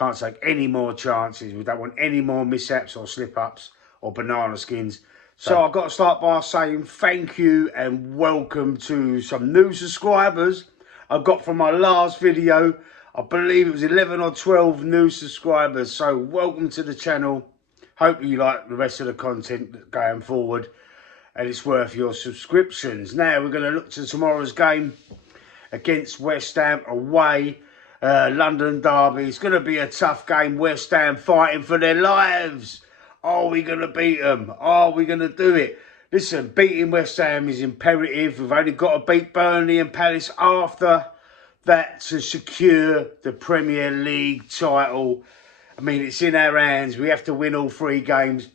Can't take any more chances. We don't want any more mishaps or slip-ups or banana skins. So I've got to start by saying thank you and welcome to some new subscribers I got from my last video. I believe it was 11 or 12 new subscribers. So welcome to the channel. Hope you like the rest of the content going forward and it's worth your subscriptions. Now we're going to look to tomorrow's game against West Ham away. London derby. It's going to be a tough game. West Ham fighting for their lives. Are we going to beat them? Are we going to do it? Listen, beating West Ham is imperative. We've only got to beat Burnley and Palace after that to secure the Premier League title. I mean, it's in our hands. We have to win all 3 games.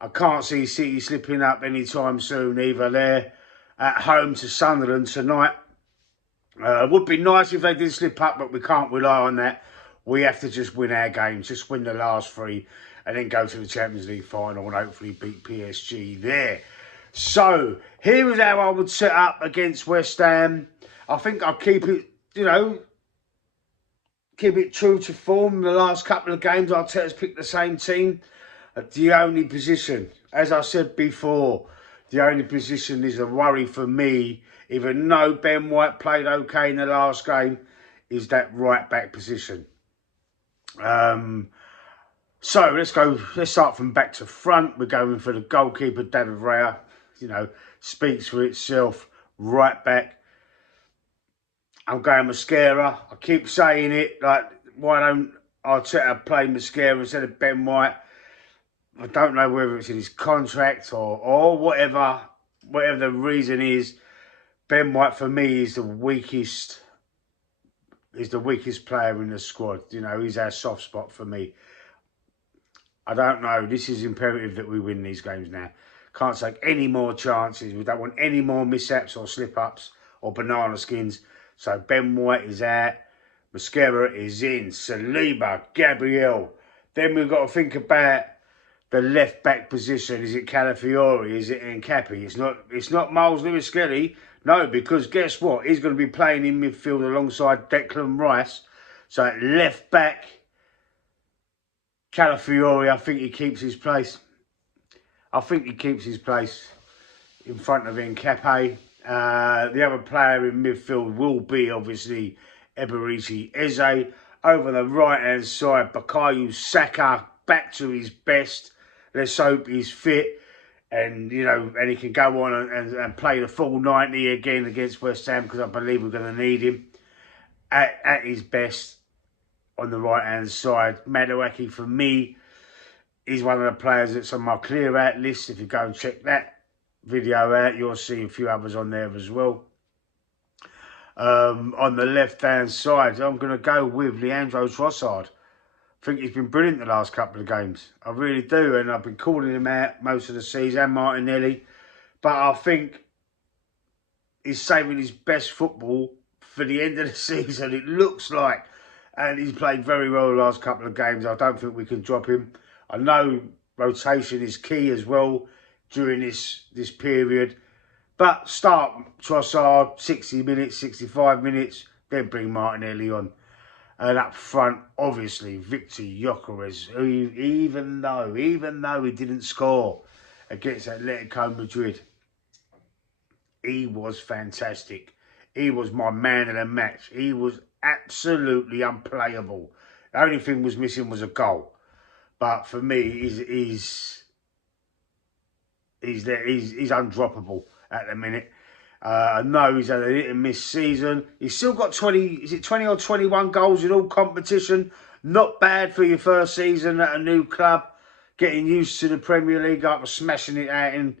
I can't see City slipping up anytime soon either. They're at home to Sunderland tonight. It would be nice if they did slip up, but we can't rely on that. We have to just win our games, just win the last 3, and then go to the Champions League final and hopefully beat PSG there. So, here is how I would set up against West Ham. I think I'll keep it, keep it true to form. The last couple of games, Arteta's picked the same team. The only position, as I said before, the only position is a worry for me, even though Ben White played okay in the last game, is that right back position. So let's start from back to front. We're going for the goalkeeper, David Raya. Speaks for itself. Right back. I'm going Mosquera. I keep saying it, like, why don't Arteta play Mosquera instead of Ben White? I don't know whether it's in his contract or whatever the reason is. Ben White for me is the weakest player in the squad. He's our soft spot for me. I don't know. This is imperative that we win these games now. Can't take any more chances. We don't want any more mishaps or slip-ups or banana skins. So Ben White is out. Mosquera is in. Saliba, Gabriel. Then we've got to think about the left back position. Is it Calafiori? Is it Nkappi? It's not Miles Lewis-Skelly. No, because guess what? He's going to be playing in midfield alongside Declan Rice. So at left back, Calafiori, I think he keeps his place. I think he keeps his place in front of Nkappi. The other player in midfield will be, obviously, Eberechi Eze. Over the right-hand side, Bukayo Saka, back to his best. Let's hope he's fit. And, and he can go on and play the full 90 again against West Ham, because I believe we're going to need him at his best on the right-hand side. Madueke, for me, is one of the players that's on my clear-out list. If you go and check that video out, you'll see a few others on there as well. On the left-hand side, I'm going to go with Leandro Trossard. I think he's been brilliant the last couple of games. I really do, and I've been calling him out most of the season, and Martinelli. But I think he's saving his best football for the end of the season, it looks like. And he's played very well the last couple of games. I don't think we can drop him. I know rotation is key as well during this period. But start Trossard, 60 minutes, 65 minutes, then bring Martinelli on. And up front, obviously, Victor Gyökeres, who even though he didn't score against Atletico Madrid, he was fantastic. He was my man of the match. He was absolutely unplayable. The only thing was missing was a goal. But for me, he's undroppable at the minute. I know he's had a hit and miss season. He's still got 20 or 21 goals in all competition. Not bad for your first season at a new club. Getting used to the Premier League after smashing it out in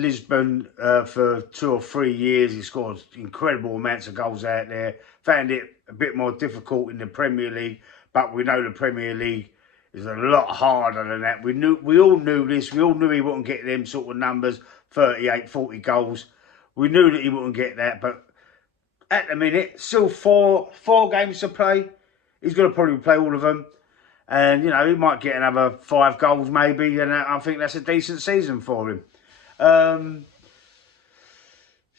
Lisbon for 2 or 3 years. He scored incredible amounts of goals out there. Found it a bit more difficult in the Premier League, but we know the Premier League is a lot harder than that. We all knew this. We all knew he wouldn't get them sort of numbers, 38, 40 goals. We knew that he wouldn't get that, but at the minute, still four games to play. He's going to probably play all of them. And, he might get another 5 goals maybe, and I think that's a decent season for him.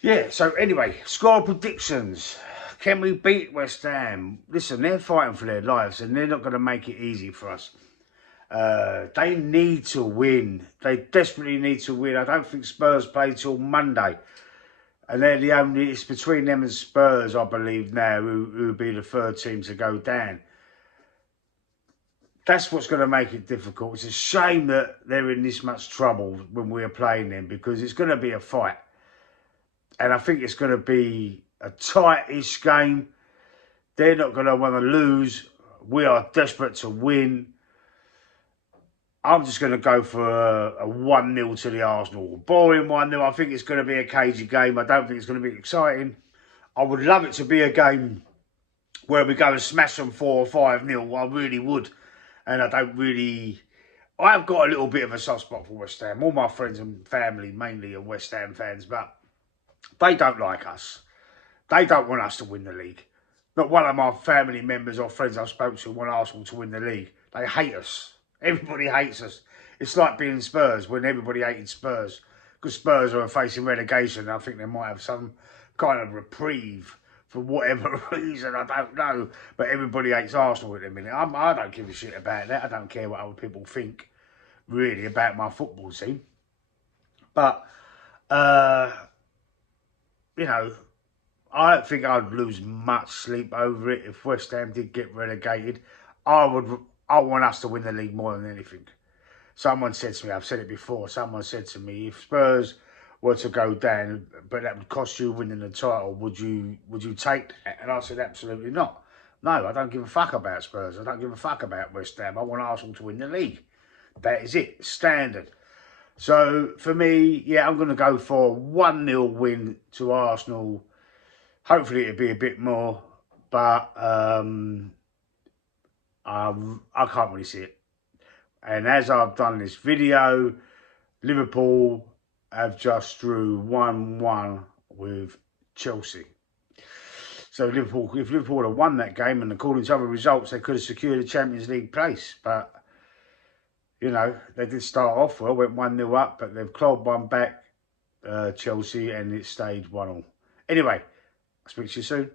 Yeah, so anyway, score predictions. Can we beat West Ham? Listen, they're fighting for their lives and they're not going to make it easy for us. They need to win. They desperately need to win. I don't think Spurs play till Monday. And they're the only, it's between them and Spurs, I believe now, who will be the third team to go down. That's what's going to make it difficult. It's a shame that they're in this much trouble when we're playing them, because it's going to be a fight. And I think it's going to be a tight-ish game. They're not going to want to lose. We are desperate to win. I'm just going to go for a 1-0 to the Arsenal. Boring 1-0. I think it's going to be a cagey game. I don't think it's going to be exciting. I would love it to be a game where we go and smash them 4 or 5-0. I really would. And I don't really... I've got a little bit of a soft spot for West Ham. All my friends and family mainly are West Ham fans, but they don't like us. They don't want us to win the league. Not one of my family members or friends I've spoken to want Arsenal to win the league. They hate us. Everybody hates us. It's like being Spurs when everybody hated Spurs. Because Spurs are facing relegation. I think they might have some kind of reprieve for whatever reason. I don't know. But everybody hates Arsenal at the minute. I don't give a shit about that. I don't care what other people think, really, about my football team. But, you know, I don't think I'd lose much sleep over it if West Ham did get relegated. I want us to win the league more than anything. Someone said to me, I've said it before, someone said to me, if Spurs were to go down, but that would cost you winning the title, would you take that? And I said, absolutely not. No, I don't give a fuck about Spurs. I don't give a fuck about West Ham. I want Arsenal to win the league. That is it. Standard. So, for me, yeah, I'm going to go for a 1-0 win to Arsenal. Hopefully, it'll be a bit more, but I can't really see it. And as I've done this video, Liverpool have just drew 1-1 with Chelsea. So if Liverpool had won that game, and according to other results, they could have secured a Champions League place. But, you know, they did start off well, went 1-0 up, but they've clawed one back, Chelsea, and it stayed 1-1. Anyway, I'll speak to you soon.